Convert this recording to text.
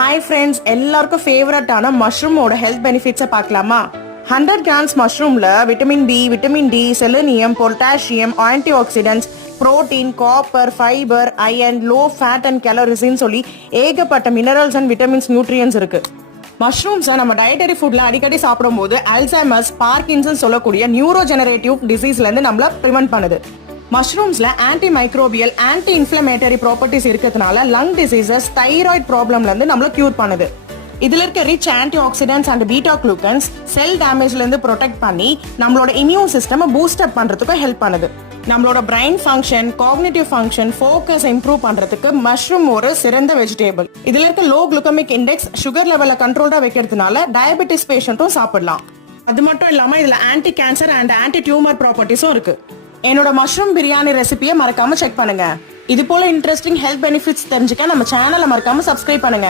Hi friends, எல்லாருக்கும் ஃபேவரட்டான மஷ்ரூமோட health பெனிஃபிட்ஸை பார்க்கலாமா? 100 கிராம்ஸ் மஷ்ரூம்ல vitamin B, vitamin D, selenium, potassium, anti oxidants, protein, copper, fibre, iron, low fat and கேலரிஸ்ன்னு சொல்லி ஏகப்பட்ட மினரல்ஸ் அண்ட் விட்டமின்ஸ், நியூட்ரியன்ஸ் இருக்கு. மஷ்ரூம்ஸை நம்ம டயட்டரி ஃபுட்ல அடிக்கடி சாப்பிடும்போது அல்சைமர்ஸ், பார்க்கின்சன் சொல்லக்கூடிய நியூரோ ஜெனரேட்டிவ் டிசீஸ்ல இருந்து நம்மள ப்ரிவென்ட் பண்ணுது. மஷ்ரூம்ஸ்ல anti microbial, anti inflammatory properties இருக்கிறதுனால லங் டிசீசஸ், தைராய்டு ப்ராப்ளம்ல இருந்து நம்மள கியூர் பண்ணுது. இதுல இருக்க rich anti oxidants and beta glucans cell டேமேஜ்ல இருந்து ப்ரொடெக்ட் பண்ணி நம்மளோட இம்யூன் சிஸ்டம் பூஸ்ட் அப் பண்றதுக்கு ஹெல்ப் பண்ணுது. நம்மளோட brain function, cognitive function, focus improve பண்றதுக்கு மஷ்ரூம் ஒரு சிறந்த வெஜிடேபிள். இதுல இருக்க லோ குளுக்கமிக் இண்டெக்ஸ் சுகர் லெவலை கண்ட்ரோல்டா வைக்கிறதுனால டயபெட்டிஸ் பேஷண்ட்டும் சாப்பிடலாம். அது மட்டும் இல்லாம இதுல anti cancer and anti tumour ப்ராப்பர்ட்டிஸும் இருக்கு. என்னோட மஷ்ரூம் பிரியாணி ரெசிபியை மறக்காம செக் பண்ணுங்க. இது போல இன்ட்ரெஸ்டிங் ஹெல்த் பெனிஃபிட்ஸ் தெரிஞ்சுக்க நம்ம சேனலை மறக்காம சப்ஸ்கிரைப் பண்ணுங்க.